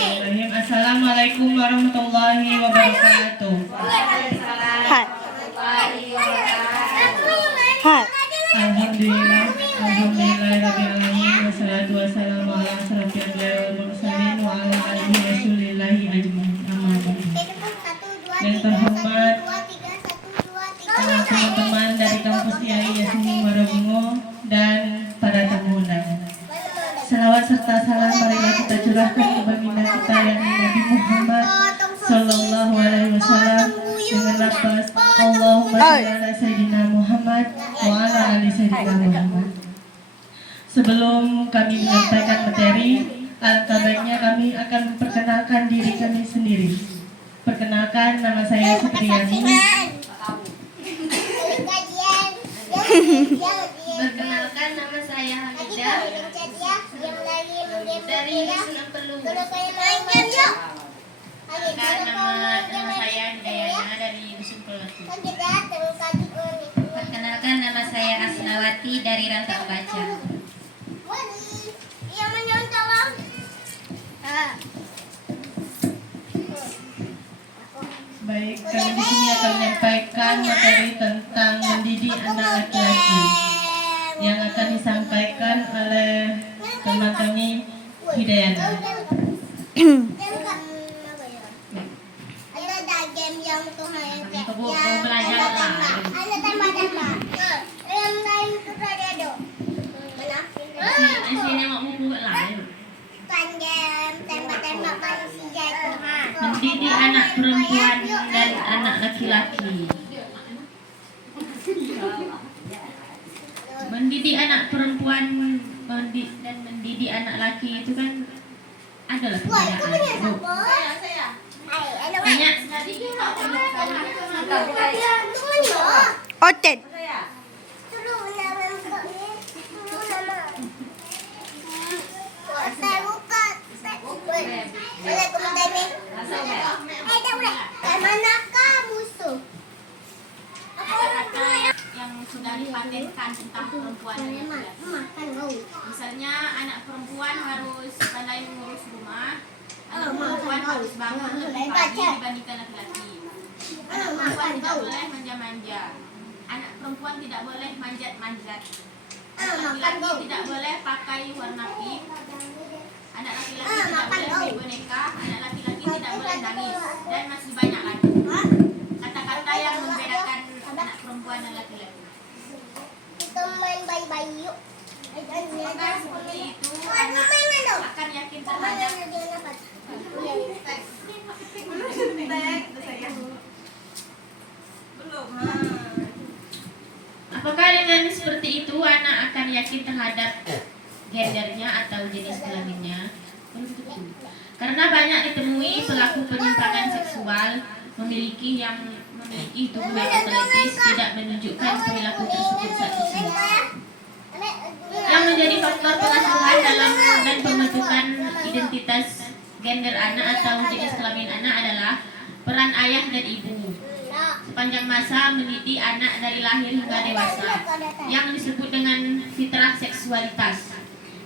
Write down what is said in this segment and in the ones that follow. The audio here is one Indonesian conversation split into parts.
Bismillahirrahmanirrahim. Assalamualaikum warahmatullahi wabarakatuh. Hai. Hai. Alhamdulillah, alhamdulillahirrahmanirrahim. Wassalatu wassalamu ala asyrofil anbiya'i wal mursalin wa ala alihi rasulillahi ajmain. Amma ba'du. Yang terhormat teman-teman dari kampus IAI Yasmin Marabungo dan para tamu undangan. Salawat serta salam marilah kita curahkan ke baginda kita yang Nabi Muhammad Sallallahu Alaihi Wasallam dengan lafaz Allahumma sholli ala Sayyidina Muhammad wa ala ali Sayyidina Muhammad. Sebelum kami menyampaikan materi, alangkah baiknya kami akan memperkenalkan diri kami sendiri. Perkenalkan, nama saya Supriyani. Perkenalkan, nama saya Hamidah dari Dusun Pelu. Perkenalkan, nama saya Hidayana dari Dusun Pelatu. Perkenalkan, nama saya Asnawati dari Rantau Baca. Baik, kami di sini akan menyampaikan materi tentang mendidik anak laki-laki yang akan disampaikan oleh teman kami Hidayana. Kau belajar lah. Di sini mau buku lah. Mendidik anak perempuan dan anak laki-laki. Mendidik anak perempuan dan mendidik anak laki itu kan adalah perbedaan. Banyak. Oten. Yang sudah dipatenkan tentang perempuan dan laki-laki. Misalnya anak perempuan harus pandai mengurus rumah, anak perempuan harus bangun lebih pagi dibandingkan laki-laki. Anak perempuan tidak boleh manja-manja, anak perempuan tidak boleh manjat-manjat, anak laki-laki tidak boleh pakai warna pink, anak laki-laki tidak boleh main boneka, anak laki-laki tidak boleh nangis, dan masih banyak lagi kata-kata yang membedakan anak perempuan dan laki-laki. Maka seperti itu anak akan yakin terhadap apakah dengan seperti itu anak akan yakin terhadap gendernya atau jenis kelaminnya? Karena banyak ditemui pelaku penyimpangan seksual memiliki tubuh yang atletis tidak menunjukkan perilaku tersebut saat kecil. Yang menjadi faktor pengasuhan dalam dan pembentukan identitas gender anak atau jenis kelamin anak adalah peran ayah dan ibu sepanjang masa mendidik anak dari lahir hingga dewasa yang disebut dengan fitrah seksualitas,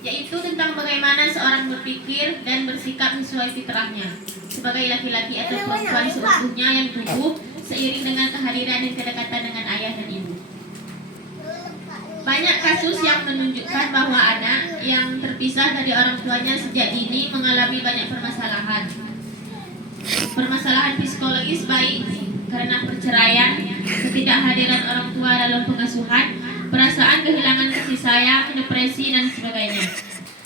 yaitu tentang bagaimana seorang berpikir dan bersikap sesuai fitrahnya sebagai laki-laki atau perempuan seutuhnya yang tumbuh seiring dengan kehadiran dan kedekatan dengan ayah dan ibu. Banyak kasus yang menunjukkan bahwa anak yang terpisah dari orang tuanya sejak dini mengalami banyak permasalahan. Permasalahan psikologis baik karena perceraian, ketidakhadiran orang tua dalam pengasuhan, perasaan kehilangan kasih sayang, depresi, dan sebagainya.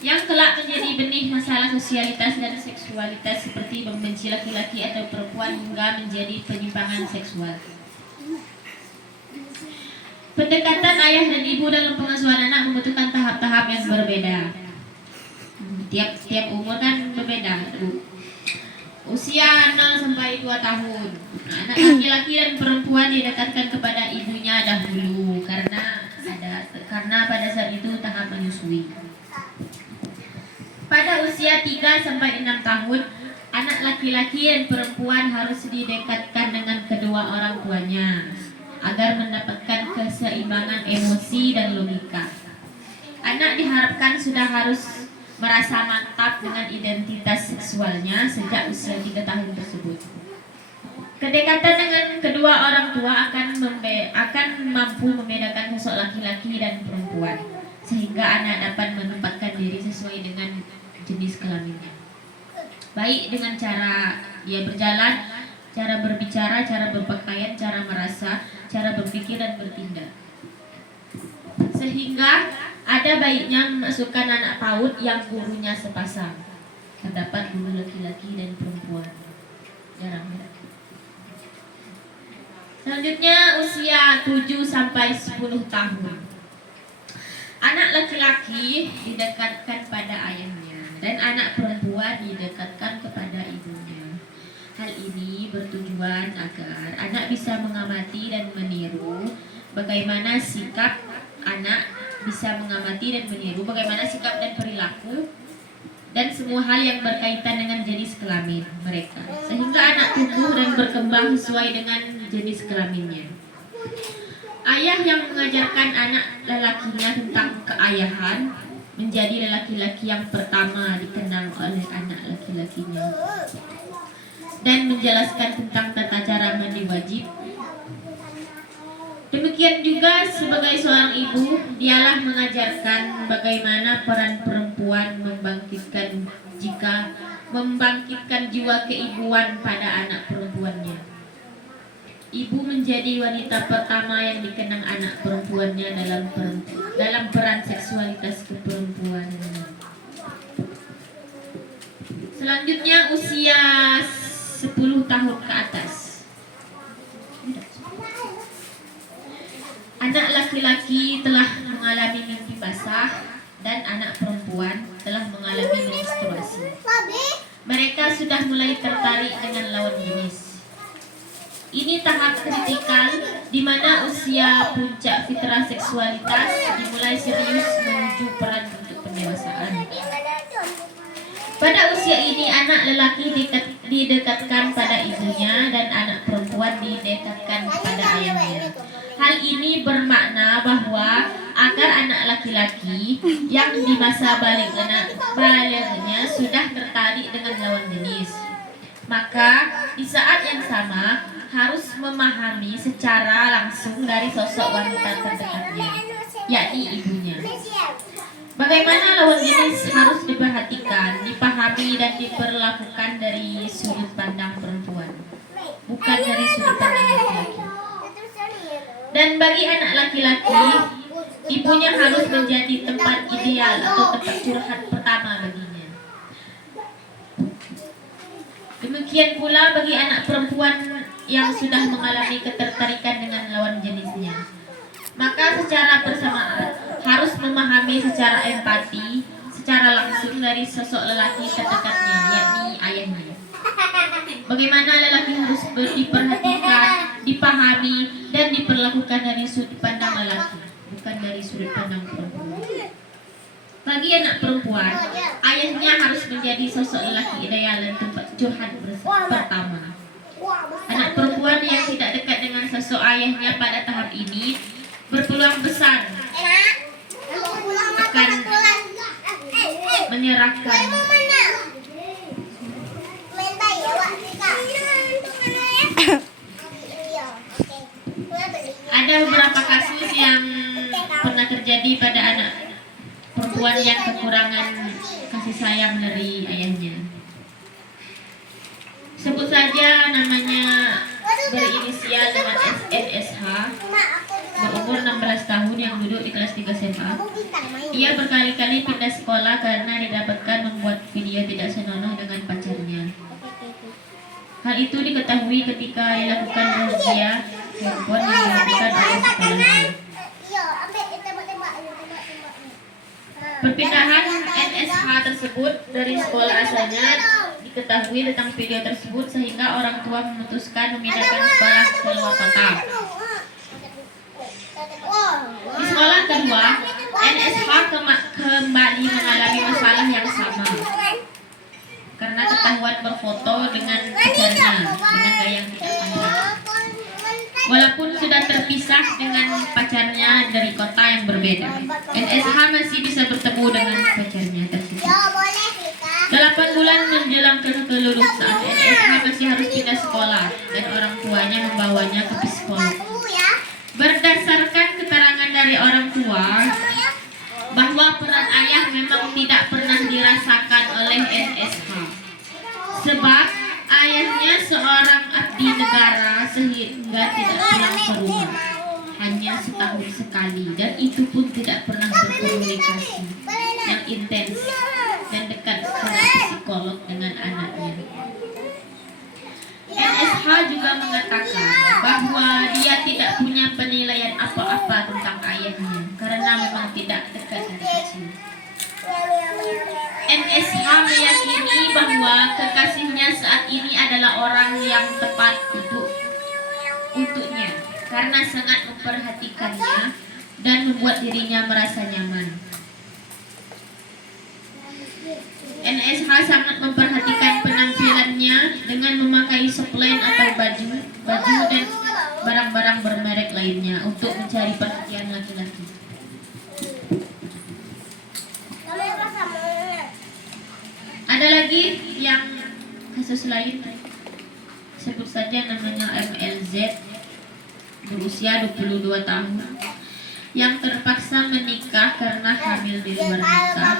Yang kelak menjadi benih masalah sosialitas dan seksualitas seperti membenci laki-laki atau perempuan hingga menjadi penyimpangan seksual. Pendekatan ayah dan ibu dalam pengasuhan anak membutuhkan tahap-tahap yang berbeda. Tiap umur kan berbeda. Usia 0 sampai 2 tahun. Anak laki-laki dan perempuan didekatkan kepada ibunya dahulu karena pada saat itu tahap menyusui. Pada usia 3 sampai 6 tahun, anak laki-laki dan perempuan harus didekatkan dengan kedua orang tuanya agar mendapatkan keseimbangan emosi dan logika. Anak diharapkan sudah harus merasa mantap dengan identitas seksualnya sejak usia 3 tahun tersebut. Kedekatan dengan kedua orang tua akan mampu membedakan sosok laki-laki dan perempuan, sehingga anak dapat menempatkan diri sesuai dengan jenis kelaminnya. Baik dengan cara dia berjalan, cara berbicara, cara berpakaian, cara merasa, cara berpikir dan bertindak. Sehingga ada baiknya memasukkan anak PAUD yang gurunya sepasang. Terdapat guru laki-laki dan perempuan. Jarang laki. Selanjutnya usia 7 sampai 10 tahun. Anak laki-laki didekatkan pada ayahnya dan anak perempuan didekatkan kepada ibunya. Hal ini bertujuan agar anak bisa mengamati dan meniru bagaimana sikap dan perilaku dan semua hal yang berkaitan dengan jenis kelamin mereka, sehingga anak tumbuh dan berkembang sesuai dengan jenis kelaminnya. Ayah yang mengajarkan anak lelakinya tentang keayahan menjadi lelaki-laki yang pertama dikenal oleh anak laki-lakinya dan menjelaskan tentang tata cara mandi wajib. Demikian juga sebagai seorang ibu, dialah mengajarkan bagaimana peran perempuan membangkitkan jiwa keibuan pada anak perempuannya. Ibu menjadi wanita pertama yang dikenang anak perempuannya dalam peran seksualitas keperempuanan. Selanjutnya usia 10 tahun ke atas. Anak laki-laki telah mengalami mimpi basah dan anak perempuan telah mengalami menstruasi. Mereka sudah mulai tertarik dengan lawan jenis. Ini tahap kritikal di mana usia puncak fitrah seksualitas dimulai serius menuju peran untuk pendewasaan. Pada usia ini anak lelaki didekatkan pada ibunya dan anak perempuan didekatkan kepada ayahnya. Hal ini bermakna bahwa agar anak laki-laki yang di masa balignya sudah tertarik dengan lawan jenis, maka di saat yang sama harus memahami secara langsung dari sosok wanita terdekatnya, yakni ibunya. Bagaimana lawan jenis harus diperhatikan, dipahami dan diperlakukan dari sudut pandang perempuan, bukan dari sudut pandang laki-laki. Dan bagi anak laki-laki, ibunya harus menjadi tempat ideal atau tempat curhat pertama baginya. Demikian pula bagi anak perempuan yang sudah mengalami ketertarikan dengan lawan jenisnya. Maka secara bersamaan harus memahami secara empati, secara langsung dari sosok lelaki terdekatnya, yakni ayahnya. Bagaimana lelaki harus diperhatikan, dipahami, dan diperlakukan dari sudut pandang lelaki, bukan dari sudut pandang perempuan. Bagi anak perempuan, ayahnya harus menjadi sosok lelaki ideal dan tempat curhat pertama. Anak perempuan yang tidak dekat dengan sosok ayahnya pada tahap ini berpeluang besar akan menyerahkan. Ada beberapa kasus yang pernah terjadi pada anak perempuan yang kekurangan kasih sayang dari ayahnya. Sebut saja namanya berinisial dengan SSH, berumur 16 tahun yang duduk di kelas 3 SMA. Ia berkali-kali pindah sekolah karena didapatkan membuat video tidak senonoh dengan pacarnya. Hal itu diketahui ketika dilakukan razia handphone yang dilakukan oleh sekolahnya. Perpindahan NSH tersebut dari sekolah asalnya diketahui tentang video tersebut sehingga orang tua memutuskan memindahkan sekolah ke luar kota. Di sekolah kedua, NSH kembali mengalami masalah yang sama karena ketahuan berfoto dengan pacarnya dengan gaya yang tidak pantas. Walaupun sudah terpisah dengan pacarnya dari kota yang berbeda, NSH masih bisa bertemu dengan pacarnya tersebut. 8 bulan menjelang kelulusan, NSH masih harus pindah sekolah dan orang tuanya membawanya ke psikolog. Berdasarkan keterangan dari orang tua, bahwa peran ayah memang tidak pernah dirasakan oleh NSH. Sebab ayahnya seorang abdi negara sehingga tidak pulang ke rumah. Hanya setahun sekali dan itu pun tidak pernah berkomunikasi yang intens dan dekat secara psikolog dengan anaknya. NSH juga mengatakan bahwa dia tidak punya penilaian apa-apa tentang ayahnya karena memang tidak dekat dari kecil. NSH meyakini bahwa kekasihnya saat ini adalah orang yang tepat untuknya karena sangat memperhatikannya dan membuat dirinya merasa nyaman. NSH sangat memperhatikan penampilannya dengan memakai soplen atau baju dan barang-barang bermerek lainnya untuk mencari perhatian laki-laki. Ada lagi yang kasus lain, sebut saja namanya MLZ, berusia 22 tahun, yang terpaksa menikah karena hamil di luar nikah.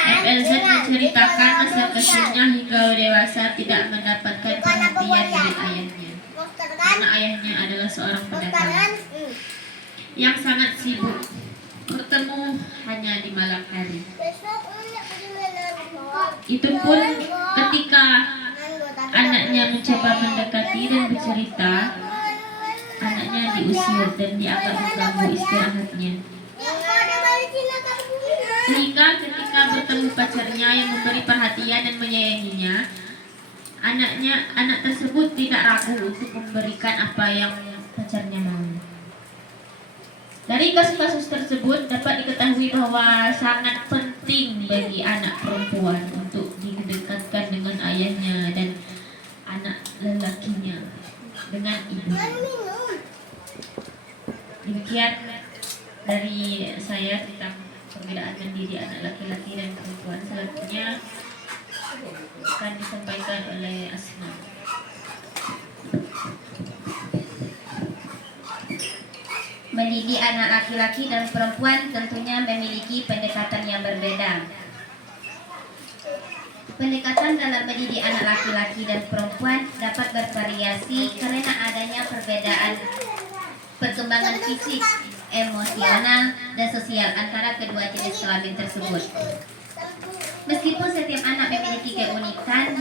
MLZ menceritakan masa kecilnya hingga dewasa tidak mendapatkan perhatian dari ayahnya, karena ayahnya adalah seorang pedagang yang sangat sibuk, bertemu hanya di malam hari. Itu pun ketika anaknya mencoba mendekati dan bercerita, anaknya diusir dan dianggap mengganggu istirahatnya. Sehingga ketika bertemu pacarnya yang memberi perhatian dan menyayanginya, anak tersebut tidak ragu untuk memberikan apa yang pacarnya mau. Dari kasus-kasus tersebut dapat diketahui bahwa sangat penting bagi anak perempuan untuk didekatkan dengan ayahnya dan anak lelakinya dengan ibu. Demikian dari saya tentang perbedaan mendidik anak laki-laki dan perempuan. Selanjutnya akan disampaikan oleh Asma. Mendidik anak laki-laki dan perempuan tentunya memiliki pendekatan yang berbeda. Pendekatan dalam mendidik anak laki-laki dan perempuan dapat bervariasi karena adanya perbedaan perkembangan fisik, emosional, dan sosial antara kedua jenis kelamin tersebut. Meskipun setiap anak memiliki keunikan,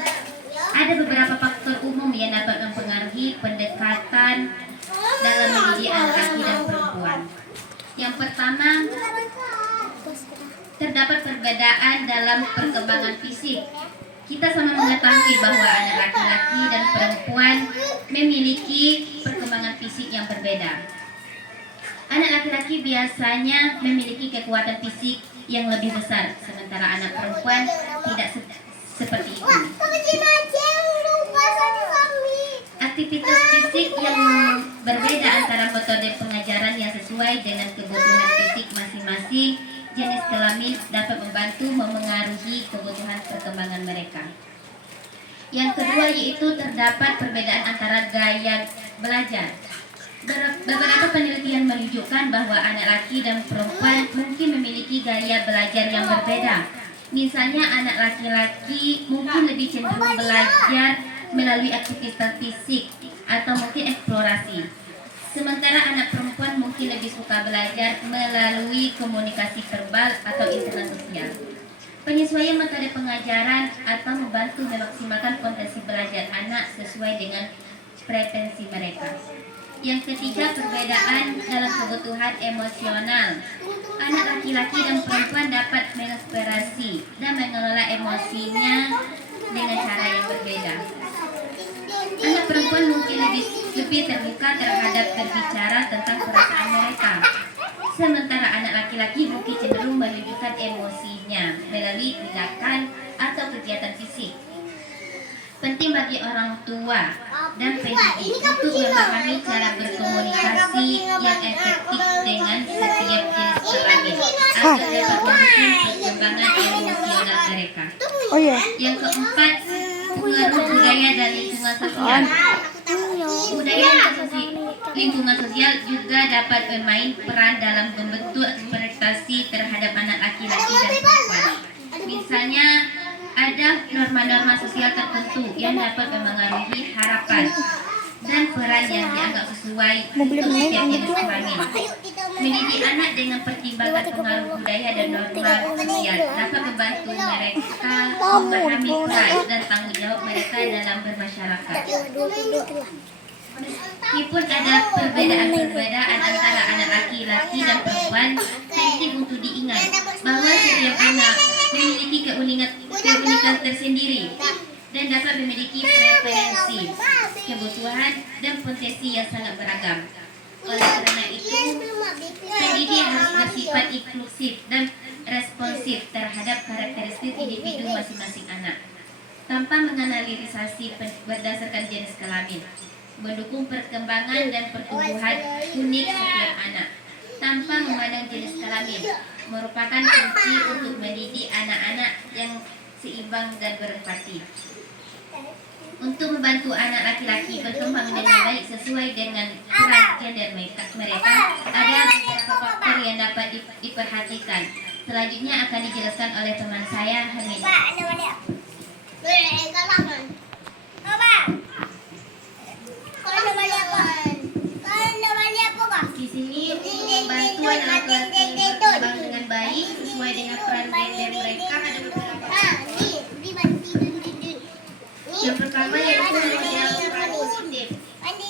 ada beberapa faktor umum yang dapat mempengaruhi pendekatan dalam mendidik anak laki dan perempuan. Yang pertama, terdapat perbedaan dalam perkembangan fisik. Kita sama mengetahui bahwa anak laki-laki dan perempuan memiliki perkembangan fisik yang berbeda. Anak laki-laki biasanya memiliki kekuatan fisik yang lebih besar, sementara anak perempuan tidak seperti itu. Aktivitas fisik yang berbeda antara metode pengajaran yang sesuai dengan kebutuhan fisik masing-masing jenis kelamin dapat membantu memengaruhi kebutuhan perkembangan mereka. Yang kedua yaitu terdapat perbedaan antara gaya belajar. Beberapa penelitian menunjukkan bahwa anak laki dan perempuan mungkin memiliki gaya belajar yang berbeda. Misalnya anak laki-laki mungkin lebih cenderung belajar melalui aktivitas fisik atau mungkin eksplorasi. Sementara anak perempuan mungkin lebih suka belajar melalui komunikasi verbal atau interaksi sosial. Penyesuaian metode pengajaran atau membantu memaksimalkan potensi belajar anak sesuai dengan preferensi mereka. Yang ketiga, perbedaan dalam kebutuhan emosional. Anak laki-laki dan perempuan dapat mengekspresi dan mengelola emosinya dengan cara yang berbeda. Anak perempuan mungkin lebih terbuka terhadap berbicara tentang perasaan mereka, sementara anak laki-laki mungkin cenderung menunjukkan emosinya melalui tindakan atau kegiatan fisik. Penting bagi orang tua dan pendidik untuk memahami cara berkomunikasi yang efektif dengan setiap jenis kelamin agar dapat mendukung perkembangan emosional mereka. Oh iya. Yang keempat, pengaruh budaya dan lingkungan sosial. Budaya dan lingkungan sosial juga dapat bermain peran dalam membentuk ekspektasi terhadap anak laki-laki dan perempuan. Misalnya, ada norma-norma sosial tertentu yang dapat memengaruhi harapan dan peran yang dianggap sesuai untuk setiap jenis kelamin. Mendidik anak dengan pertimbangan pengaruh budaya dan norma sosial dapat membantu mereka memahami peran dan tanggung jawab mereka dalam bermasyarakat. Meskipun ada perbedaan-perbedaan antara anak laki-laki dan perempuan, penting untuk diingat bahwa setiap anak memiliki keunikan tersendiri dan dapat memiliki preferensi, kebutuhan, dan potensi yang sangat beragam. Oleh karena itu, pendidik harus bersifat inklusif dan responsif terhadap karakteristik individu masing-masing anak, tanpa menganalisasi berdasarkan jenis kelamin, mendukung perkembangan dan pertumbuhan unik setiap anak, tanpa memandang jenis kelamin, merupakan kunci untuk mendidik anak-anak yang seimbang dan berempati. Untuk membantu anak laki-laki berkembang dengan baik sesuai dengan peran gender mereka, ada beberapa faktor yang dapat diperhatikan. Selanjutnya akan dijelaskan oleh teman saya, Hamid. Di sini membantu anak laki-laki berkembang dengan baik sesuai dengan peran gender mereka ada beberapa. Yang pertama yaitu model peran positif.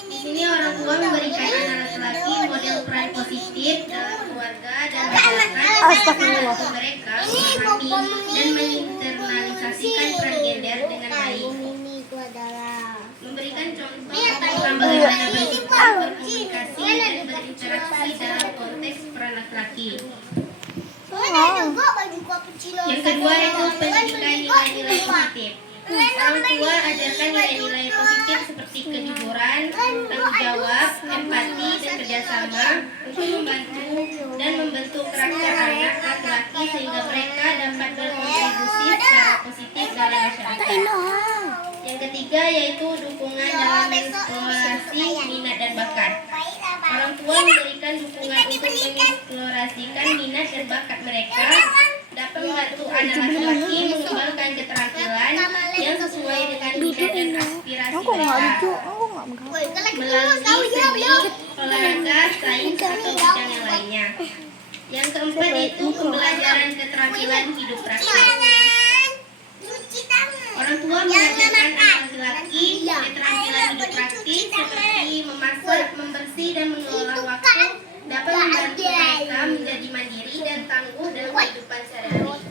Di sini orang tua memberikan anak laki-laki model peran positif dalam keluarga dan masyarakat membantu mereka memahami dan menginternalisasikan peran gender dengan baik. Memberikan contoh tentang bagaimana bersikap, berkomunikasi, dan berinteraksi dalam konteks peran laki-laki. Yang kedua yaitu pendidikan nilai-nilai positif. Orang tua ajarkan nilai-nilai positif seperti kejujuran, tanggung jawab, empati, dan kerjasama untuk membantu dan membentuk karakter anak laki-laki sehingga mereka dapat berkontribusi secara positif dalam masyarakat. Yang ketiga yaitu dukungan dalam mengeksplorasi minat dan bakat. Orang tua memberikan dukungan untuk mengeksplorasikan minat dan bakat mereka, dapat membantu anak laki-laki mengembangkan keterampilan yang sesuai dengan minat dan aspirasi mereka melalui seni, olahraga, sains, atau bidang yang lainnya. Yang keempat yaitu pembelajaran keterampilan hidup praktis. Orang tua mengajarkan anak laki-laki keterampilan hidup praktis seperti memasak, membersih, dan mengelola waktu, dapat membantu mereka menjadi mandiri dan tangguh dalam kehidupan sehari-hari.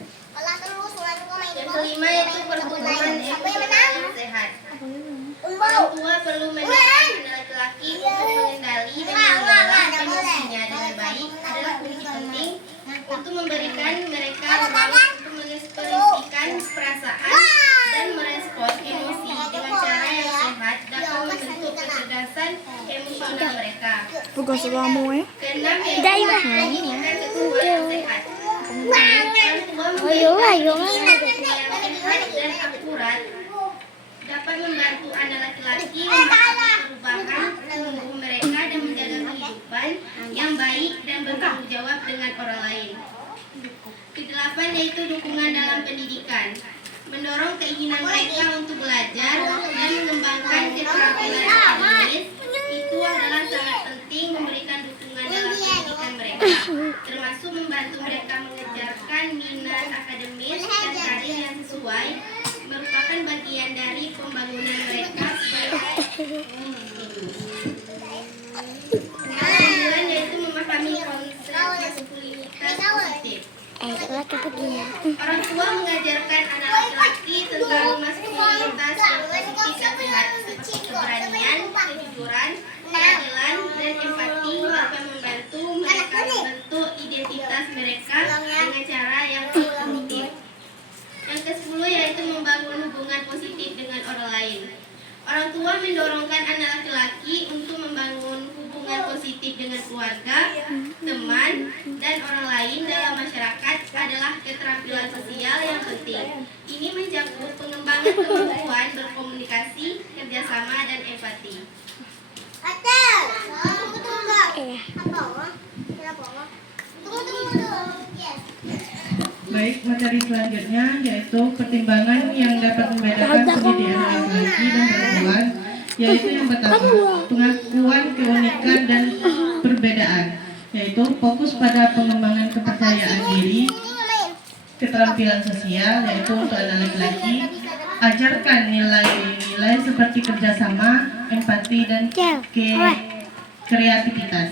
Yang kelima yaitu pertumbuhan emosional yang sehat. Orang tua perlu mendidik anak laki-laki untuk mengendali dan mengelola emosinya dengan baik adalah kunci penting untuk memberikan mereka ruang untuk mengekspresikan perasaan dan merespon emosi dengan cara yang sehat dapat membentuk kecerdasan emosional mereka. Keenam yaitu pendidikan seksual yang sehat. Orang tua memberikan pendidikan yang sehat dan akurat dapat membantu anak laki-laki memahami perubahan tubuh mereka dan menjaga kehidupan yang baik dan bertanggung jawab dengan orang lain. Kedelapan yaitu dukungan dalam pendidikan. Mendorong keinginan mereka untuk belajar dan mengembangkan keterampilan akademis itu adalah sangat penting. Memberikan dukungan dalam pendidikan mereka, termasuk membantu mereka mengejarkan minat akademis dan karir yang sesuai, merupakan bagian dari pembangunan mereka sebagai individu. Yang kesembilan yaitu memahami konsep maskulinitas positif. Orang tua mengajarkan anak laki-laki tentang maskulinitas yang positif dan sehat seperti keberanian, kejujuran, keadilan, dan empati dapat membantu mereka membentuk identitas mereka dengan cara yang positif. Yang ke-10 yaitu membangun hubungan positif dengan orang lain. Orang tua mendorongkan anak laki-laki untuk membangun hubungan positif dengan dengan keluarga, teman, dan orang lain dalam masyarakat adalah keterampilan sosial yang penting. Ini mencakup pengembangan kemampuan berkomunikasi, kerjasama, dan empati. Baik, materi selanjutnya yaitu pertimbangan yang dapat membedakan pendidikan laki-laki dan perempuan, yaitu yang pertama, pengakuan keunikan dan perbedaan, yaitu fokus pada pengembangan kepercayaan diri, keterampilan sosial, yaitu untuk anak laki-laki, ajarkan nilai-nilai seperti kerjasama, empati, dan kreativitas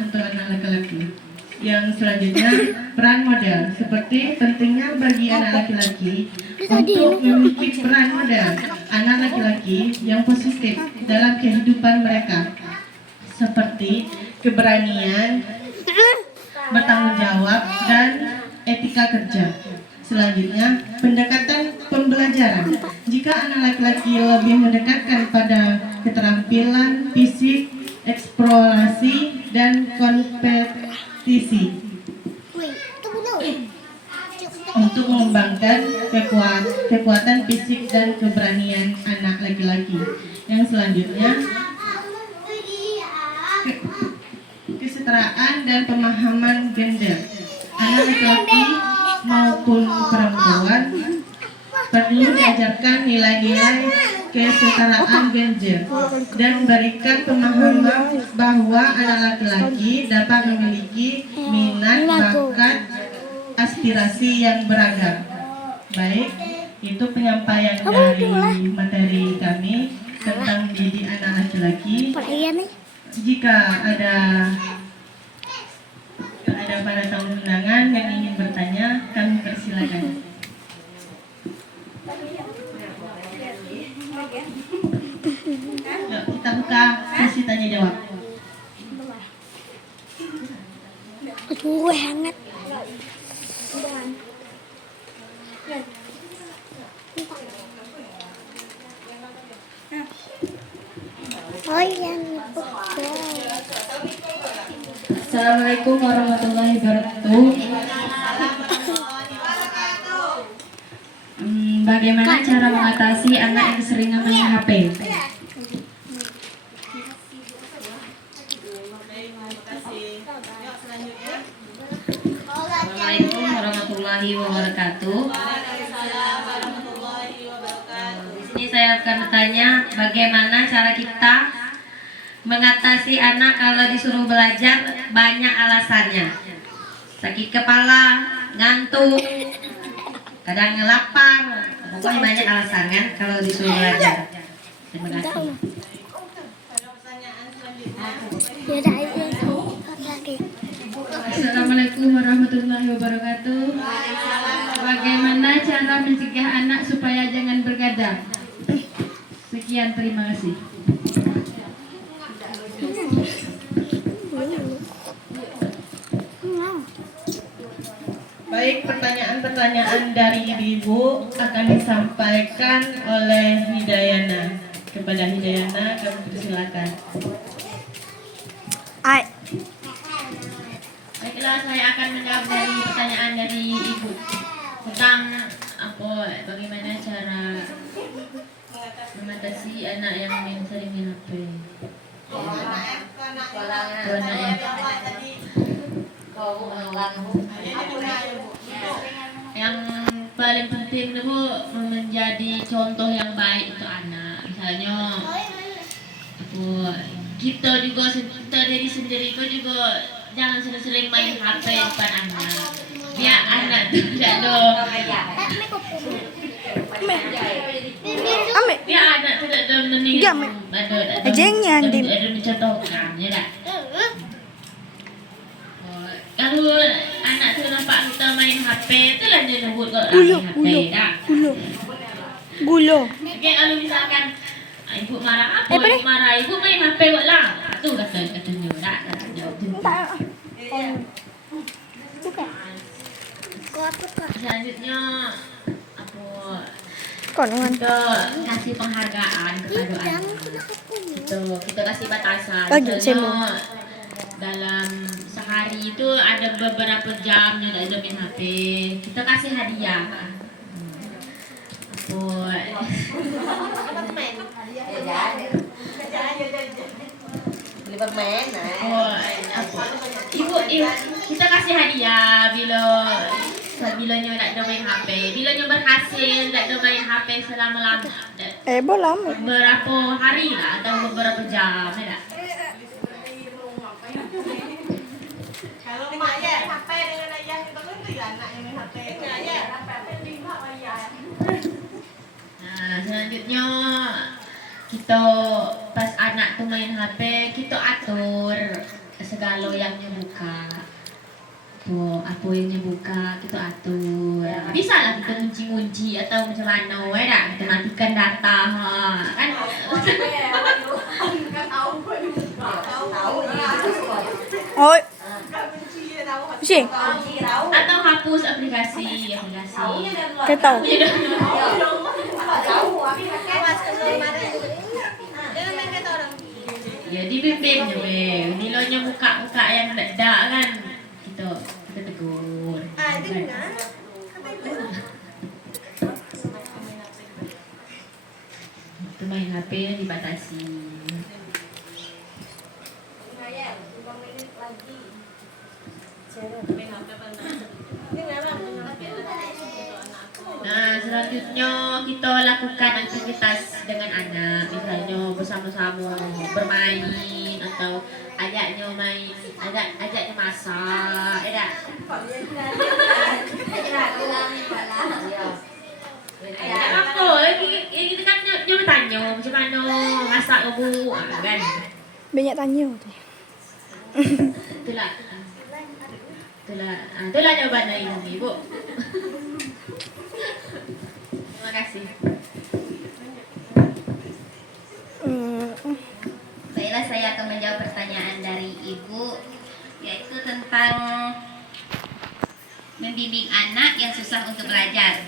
untuk anak laki-laki. Yang selanjutnya, peran model, seperti pentingnya bagi anak laki-laki untuk memiliki peran model anak laki-laki yang positif dalam kehidupan mereka, seperti keberanian, bertanggung jawab, dan etika kerja. Selanjutnya, pendekatan pembelajaran. Jika anak laki-laki lebih mendekatkan pada keterampilan fisik, eksplorasi, dan kompetisi untuk mengembangkan kekuatan fisik dan keberanian anak laki-laki. Yang selanjutnya, kesetaraan dan pemahaman gender. Anak laki-laki maupun perempuan perlu diajarkan nilai-nilai kesetaraan gender dan berikan pemahaman bahwa anak laki-laki dapat memiliki minat, bakat, aspirasi yang beragam. Baik, itu penyampaian dari materi kami tentang mendidik anak laki-laki. Jika ada para tamu undangan yang ingin bertanya, kami persilakan. Yuk, kita buka sesi tanya jawab. Gue hangat. Oh iya. Assalamualaikum warahmatullahi wabarakatuh. Bagaimana cara mengatasi anak yang sering main HP? Assalamualaikum warahmatullahi wabarakatuh. Di sini saya akan bertanya, bagaimana cara kita mengatasi anak kalau disuruh belajar banyak alasannya, sakit kepala, ngantuk, kadang lapar, pokoknya banyak alasan kan kalau disuruh belajar. Terima kasih. Assalamualaikum warahmatullahi wabarakatuh. Bagaimana cara mencegah anak supaya jangan bergadang? Sekian, terima kasih. Baik, pertanyaan-pertanyaan dari Ibu akan disampaikan oleh Hidayana. Kepada Hidayana, kami persilakan. Baiklah, saya akan menjawab dari pertanyaan dari Ibu tentang bagaimana cara mengatasi anak yang sering main HP. Yang paling penting itu menjadi contoh yang baik untuk anak. Misalnya kita dari sendiri juga jangan sering-sering main HP depan anak. Biar anak tuh tidak biar anak tidak meniru ada mencontohkan, ya tak? Kalau anak tu nampak kita main HP, itulah dia sebut kau main HP, tak? Gulo. Okay, kalau misalkan ibu marah apa? Ibu marah, ibu main HP kau lah. Tu katanya, tak? Selanjutnya kita kasih penghargaan kepada anak. Kita kasih batasan. Misalnya dalam sehari itu ada beberapa jam dia tak ada main HP, kita kasih hadiah. Ibu, kita kasih hadiah bila nyo tak ada main HP, bila nyo berhasil tak ada main HP selama-lama. Bola. Berapa hari lah atau beberapa jam ya tak? Kalau mak ya HP dengan ayah itu kan tu anak yang main HP. Ya. Nah, selanjutnya kita pas anak tu main HP, kita atur segala yang dia buka. Apa yang dia buka, kita atur. Bisa lah kita kunci-kunci atau macam mana, tak? Kita matikan data, kan? Oi. Sih. Atau hapus aplikasi. Kita tahu. Ya dibimbing je, nilainya buka-buka yang tak kan, kita tegur. Itu main HP dibatasi. Nah, selanjutnya kita lakukan aktivitas dengan anak, misalnya bersama-sama bermain atau ajaknya main, ajaknya masak, ya tak? Apa? Kita kan nyuruh tanya macam mana masak ke bu, kan? Banyak tanya tu. Itulah jawaban dari kami, Bu. Terima kasih. Baiklah, saya akan menjawab pertanyaan dari Ibu, yaitu tentang membimbing anak yang susah untuk belajar.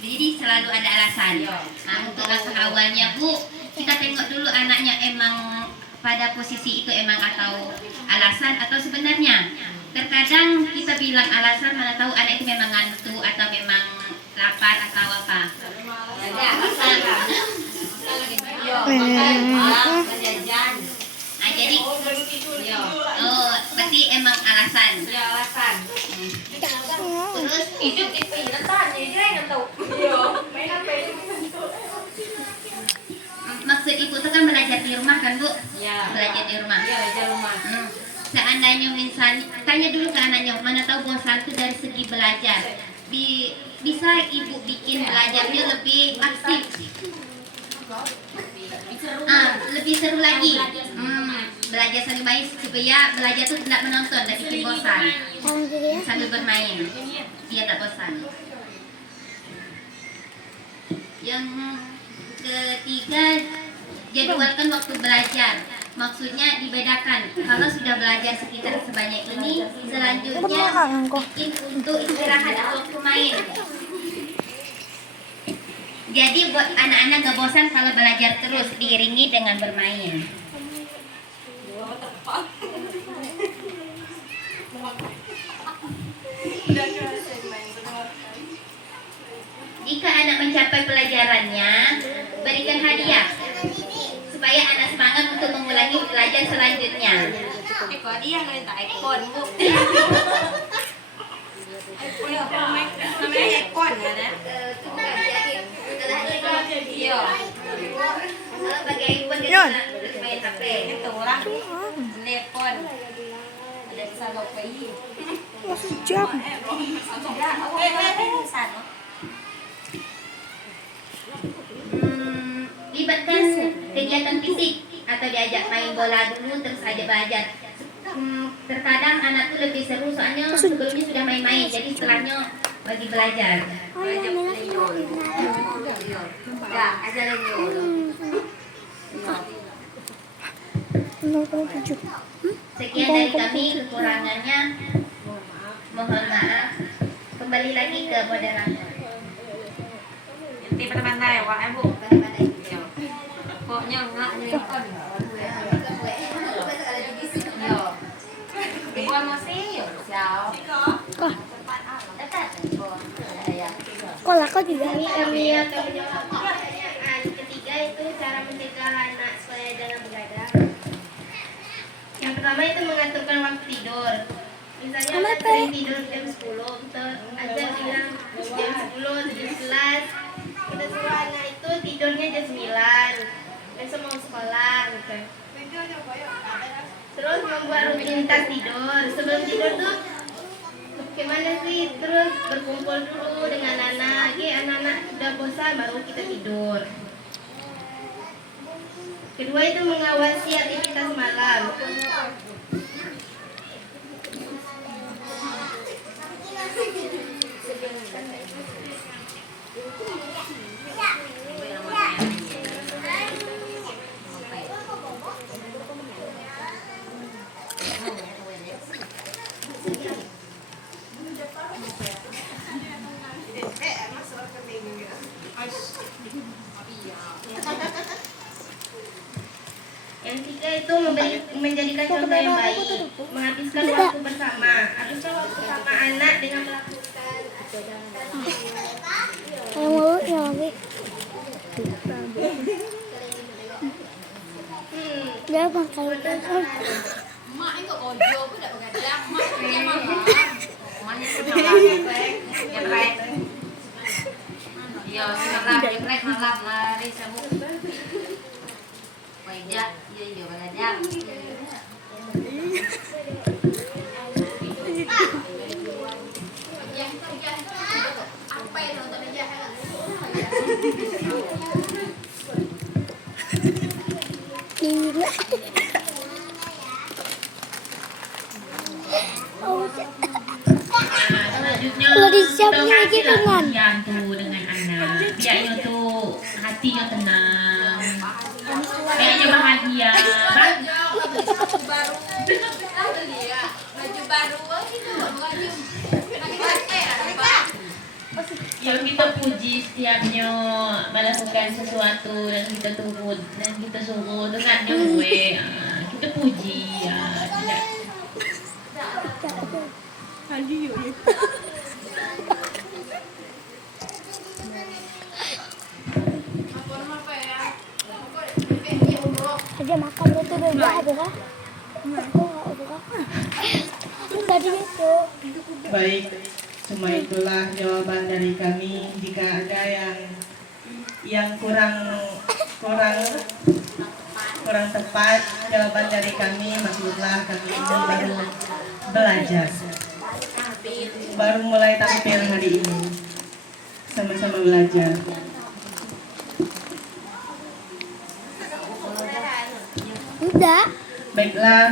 Jadi selalu ada alasan. Nah, untuk langkah awalnya Bu, kita tengok dulu anaknya emang pada posisi itu emang atau alasan atau sebenarnya. Terkadang kita bilang alasan, mana tahu anak itu memang ngantuk atau memang lapar atau apa. Nah, jadi berarti emang alasan. Terus maksud ibu itu kan belajar di rumah kan Bu? Belajar di rumah. Seandainya misalnya, tanya dulu ke anaknya, mana tahu bosan itu dari segi belajar. Bisa ibu bikin belajarnya lebih aktif, lebih seru lagi. Belajar sambil main supaya belajar itu tidak menonton dan bikin bosan. Sambil bermain, dia tak bosan. Yang ketiga, jadwalkan waktu belajar. Maksudnya dibedakan. Kalau sudah belajar sekitar sebanyak ini, selanjutnya bikin untuk istirahat atau waktu main. Jadi buat anak-anak gak bosan kalau belajar terus, diiringi dengan bermain. Jika anak mencapai pelajarannya, berikan hadiah supaya anak semangat untuk mengulangi belajar selanjutnya. Dia minta iPhone, Bu. Namanya iPhone ada. Iya. Bagi iPhone dia terus main HP. Itu orang telepon. Ada salok bayi. Masih jam. Libatkan kegiatan fisik atau diajak main bola dulu terus aja belajar. Terkadang anak tuh lebih seru soalnya sebelumnya sudah main-main, jadi setelahnya bagi belajar. Sekian dari kami, kekurangannya mohon maaf. Kembali lagi ke moderator. Nanti pandai wak Bu. Pokoknya enggak nih. Kau juga. Ini kami akan menjawab pertanyaan ketiga, itu cara mencegah anak supaya jangan begadang. Yang pertama itu mengaturkan waktu tidur. Misalnya anak sering tidur jam 10, kita ajar bilang jam 10 atau jam 11. Kita suruh anak itu tidurnya jam 9. Besok mau sekolah gitu. Terus membuat rutinitas tidur. Sebelum tidur tuh gimana sih? Terus berkumpul dulu dengan anak. Anak-anak sudah bosan baru kita tidur. Kedua itu mengawasi aktivitas malam. Yang tiga itu menjadikan contoh yang baik, menghabiskan waktu bersama. Habiskan waktu bersama anak dengan melakukan Yang mau yang lagi. Dia makan itu. Iya, malam lari sabuk. Wajah, iya belajar. Gila. Selanjutnya Kalau disiapin kita lagi kasih dengan. latihan tuh dengan anak. Biarnya tuh hatinya tenang. Kayaknya bahagia. Yuk kita puji setiapnya melakukan sesuatu dan kita tunggu dan kita suruh dengannya gue. Kita puji ya. Tidak. Dia makan itu dulu buka. Buka. Tadi itu. Baik, semua itulah jawaban dari kami. Jika ada yang kurang tepat jawaban dari kami, maksudlah kami ini baru belajar, baru mulai tampil hari ini, sama-sama belajar. Udah. Baiklah,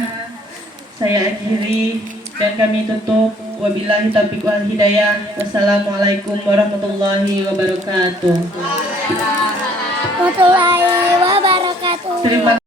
saya akhiri dan kami tutup. Wabillahi taufiq wal hidayah. Wassalamualaikum warahmatullahi wabarakatuh. Warahmatullahi wabarakatuh. Terima